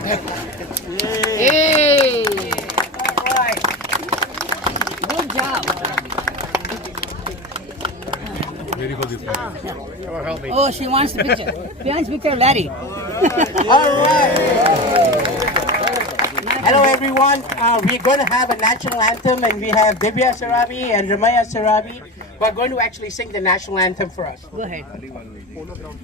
Hey! All right. Good job. Oh, she wants the picture. She wants picture of Larry. All right. Hello, everyone. We're going to have a national anthem, and we have Divya Sarabi and Ramaya Sarabi who are going to actually sing the national anthem for us. Go ahead.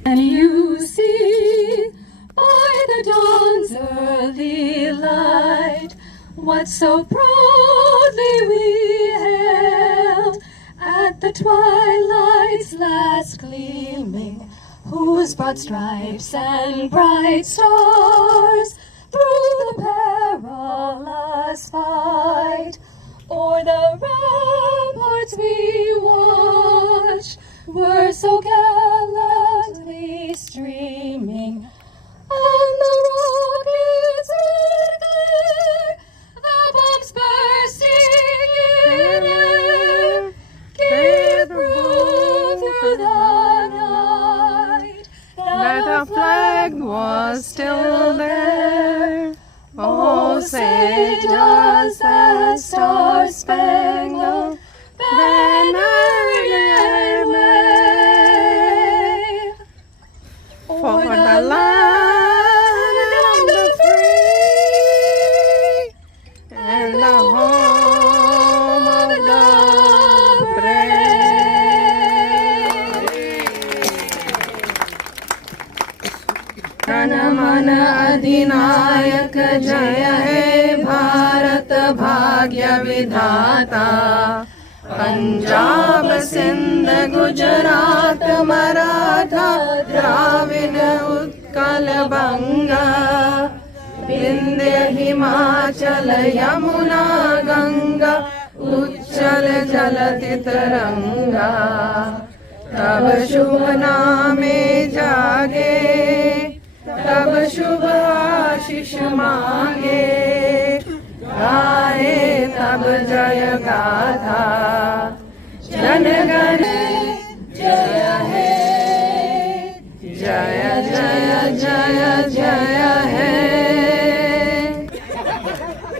And you see by the dawn's early light what so proudly we hailed at the twilight's last gleaming, whose broad stripes and bright stars through the perilous fight o'er the ramparts we watched were so gallantly streaming. And the rockets red glare, the bombs bursting in air, gave proof through the night that the flag was still there. Oh, say does that star-spangled banner yet wave for the land of the free and the home of the brave. जन मन अधिनायक जय हे भारत भाग्य विधाता, पंजाब सिंध गुजरात मराठा द्राविड उत्कल बंगा, विंध्य हिमाचल यमुना गंगा उच्चल जलति तरंगा, तब शुभ नामे जागे तब शुभ आशीष मांगे, गाए तब जय गाथा जन गण जय हे, जय जय जय जय हे.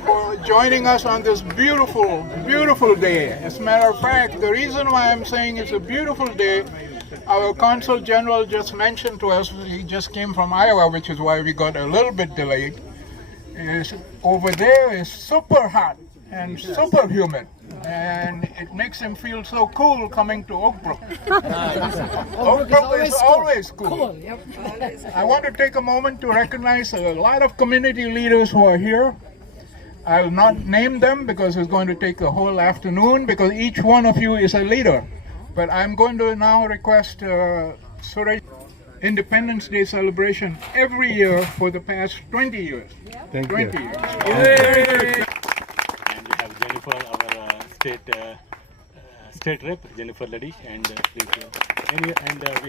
For joining us on this beautiful, beautiful day. As a matter of fact, the reason why I'm saying it's a beautiful day, our Consul General just mentioned to us, he just came from Iowa, which is why we got a little bit delayed, is over there is super hot and super humid. And it makes him feel so cool coming to Oak Brook. Oak Brook is always cool. I want to take a moment to recognize a lot of community leaders who are here. I'll not name them because it's going to take the whole afternoon, because each one of you is a leader. But I'm going to now request Suresh Independence Day celebration every year for the past 20 years. Thank 20 you. years. And we have Jennifer, our state rep, Jennifer Ladish, and please, and we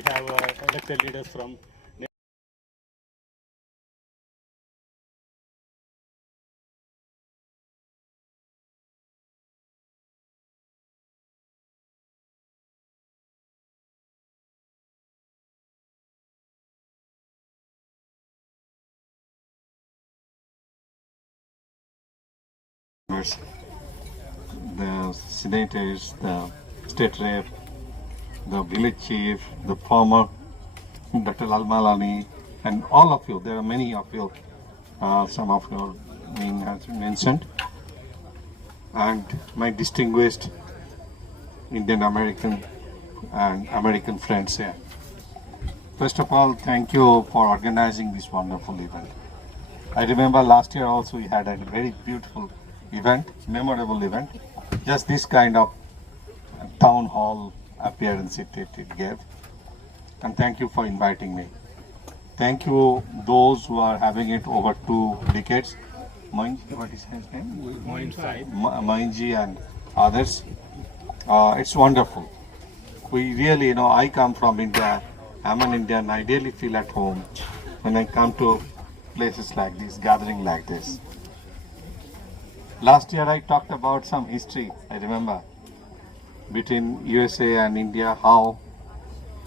have elected leaders from. The senators, the state rep, the village chief, the former Dr. Lalmalani, and all of you. There are many of you. Some of your name has been mentioned. And my distinguished Indian American and American friends here. First of all, thank you for organizing this wonderful event. I remember last year also we had a very beautiful event, memorable event. Just this kind of town hall appearance it gave. And thank you for inviting me. Thank you those who are having it over 2 decades. What is his name? Mainji and others. It's wonderful. We really, I come from India. I'm an Indian. I really feel at home when I come to places like this, gathering like this. Last year I talked about some history, I remember, between USA and India, how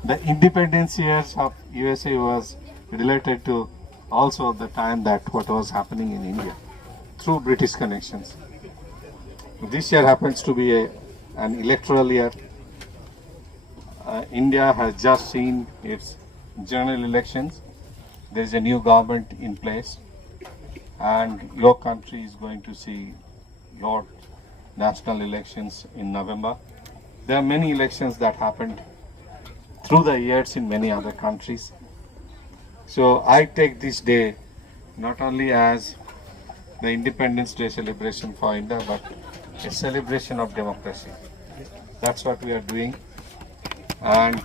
the independence years of USA was related to also the time that what was happening in India through British connections. This year happens to be an electoral year. India has just seen its general elections. There is a new government in place, and your country is going to see your national elections in November. There are many elections that happened through the years in many other countries. So I take this day not only as the Independence Day celebration for India, but a celebration of democracy. That's what we are doing. And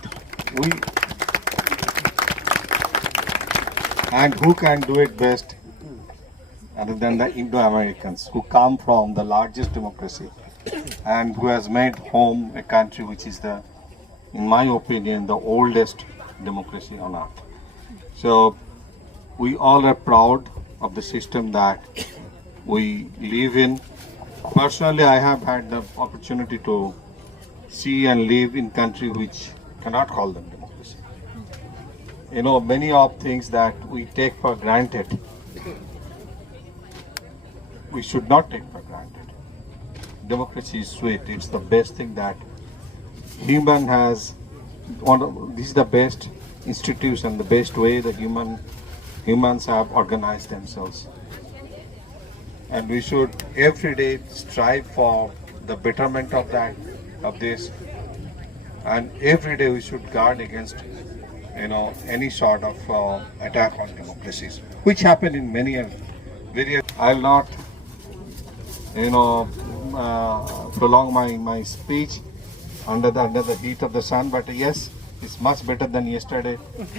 who can do it best other than the Indo-Americans, who come from the largest democracy and who has made home a country which is in my opinion, the oldest democracy on earth. So we all are proud of the system that we live in. Personally, I have had the opportunity to see and live in countries which cannot call them democracy. You know, many of things that we take for granted, we should not take for granted. Democracy is sweet. It's the best thing that human has. This is the best institution, the best way that humans have organized themselves. And we should every day strive for the betterment of this. And every day we should guard against, any sort of attack on democracies, which happen in many various. I'll not, prolong my speech under the heat of the sun, but yes, it's much better than yesterday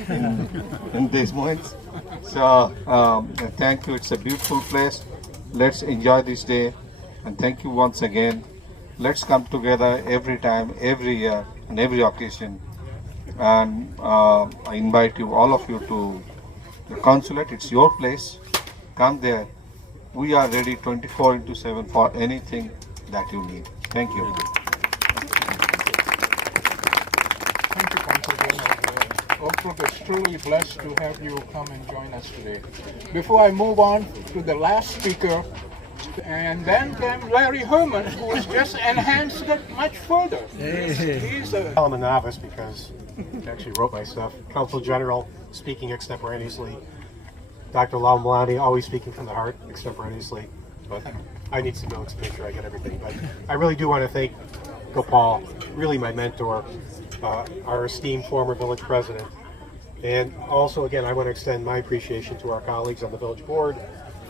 in these moments. So thank you. It's a beautiful place. Let's enjoy this day, and thank you once again. Let's come together every time, every year, and every occasion. And I invite you, all of you, to the consulate. It's your place. Come there. We are ready 24/7 for anything that you need. Thank you. Thank you, Consul General. Brook is truly blessed to have you come and join us today. Before I move on to the last speaker, and then came Larry Herman, who has just enhanced it much further. He's I'm a novice because I actually wrote my stuff. Consul General, speaking extemporaneously. Dr. Malani, always speaking from the heart extemporaneously. But I need some notes to make sure I get everything. But I really do want to thank Gopal, really my mentor, our esteemed former village president. And also, again, I want to extend my appreciation to our colleagues on the village board,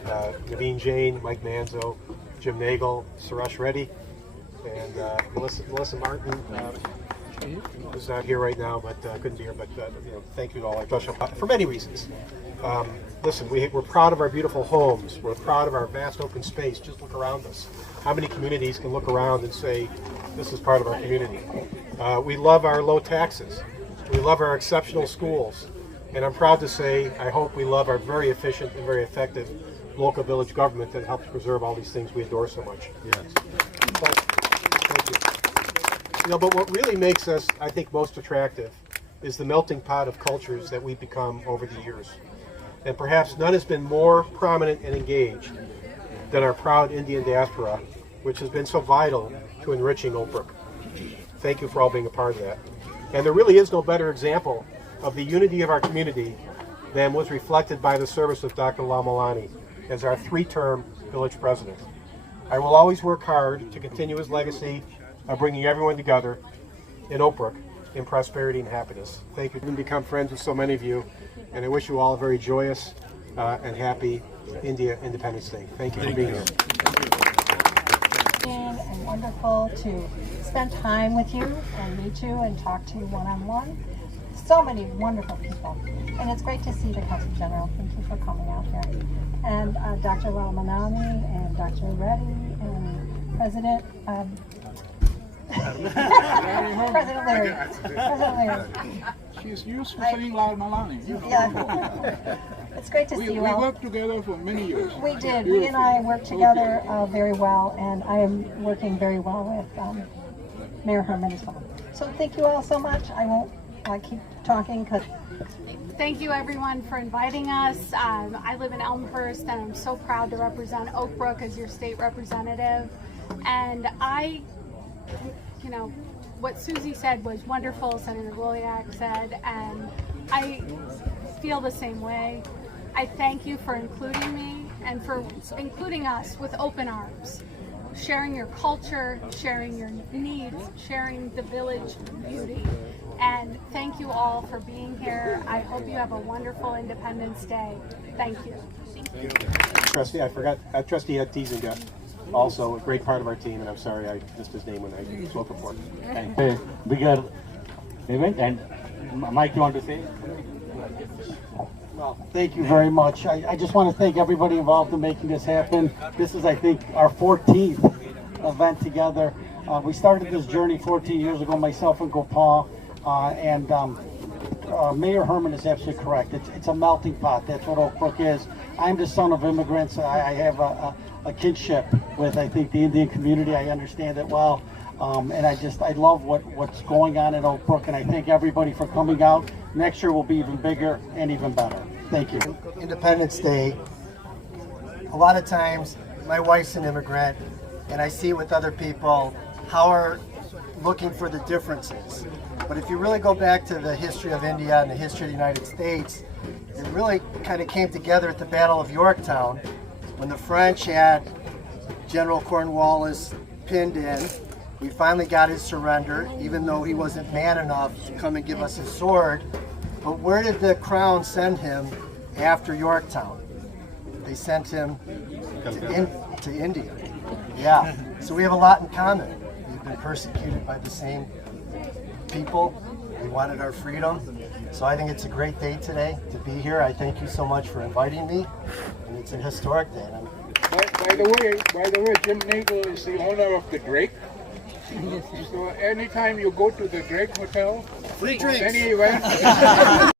Naveen Jain, Mike Manzo, Jim Nagel, Suresh Reddy, and Melissa Martin, who's not here right now, but couldn't be here. But thank you to all our special for many reasons. Listen, we're proud of our beautiful homes. We're proud of our vast open space. Just look around us. How many communities can look around and say, this is part of our community? We love our low taxes. We love our exceptional schools. And I'm proud to say, I hope we love our very efficient and very effective local village government that helps preserve all these things we adore so much. Yes. Thank you. But what really makes us, I think, most attractive is the melting pot of cultures that we've become over the years. And perhaps none has been more prominent and engaged than our proud Indian diaspora, which has been so vital to enriching Oak Brook. Thank you for all being a part of that. And there really is no better example of the unity of our community than was reflected by the service of Dr. Malani as our 3-term village president. I will always work hard to continue his legacy of bringing everyone together in Oak Brook in prosperity and happiness. Thank you. We've become friends with so many of you, and I wish you all a very joyous and happy India Independence Day. Thank you for being here. And wonderful to spend time with you and meet you and talk to you one-on-one. So many wonderful people, and it's great to see the Consul General. Thank you for coming out here. And Dr. Ramanani and Dr. Reddy and President President Larry. President Larry. She's used to saying Lal Malani. Yeah. It's great to see you all. We worked together for many years. We did. We and I worked together very well, and I am working very well with Mayor Herman as well. So thank you all so much. I so I keep talking because Thank you everyone for inviting us. I live in Elmhurst and I'm so proud to represent Oak Brook as your state representative. And you know, what Susie said was wonderful, Senator Goliak said, and I feel the same way. I thank you for including me and for including us with open arms, sharing your culture, sharing your needs, sharing the village beauty. And thank you all for being here. I hope you have a wonderful Independence Day. Thank you. Trustee, I forgot, Trustee Tizinga, also a great part of our team, and I'm sorry I missed his name when I spoke before. A bigger event, and Mike, you want to say? Well, thank you very much. I just want to thank everybody involved in making this happen. This is, I think, our 14th event together. We started this journey 14 years ago, myself and Gopal, and Mayor Herman is absolutely correct. It's a melting pot. That's what Oak Brook is. I'm the son of immigrants. I have a kinship with, I think, the Indian community. I understand it well. And I love what's going on in Oak Brook, and I thank everybody for coming out. Next year will be even bigger and even better. Thank you. Independence Day, a lot of times my wife's an immigrant, and I see with other people how we're looking for the differences. But if you really go back to the history of India and the history of the United States, it really kind of came together at the Battle of Yorktown when the French had General Cornwallis pinned in. We finally got his surrender, even though he wasn't man enough to come and give us his sword. But where did the Crown send him after Yorktown? They sent him to India. Yeah, so we have a lot in common. We've been persecuted by the same people. We wanted our freedom. So I think it's a great day today to be here. I thank you so much for inviting me, and it's a historic day. By the way, Jim Nagel is the owner of the Drake. So anytime you go to the Drake Hotel, Free drinks. any event.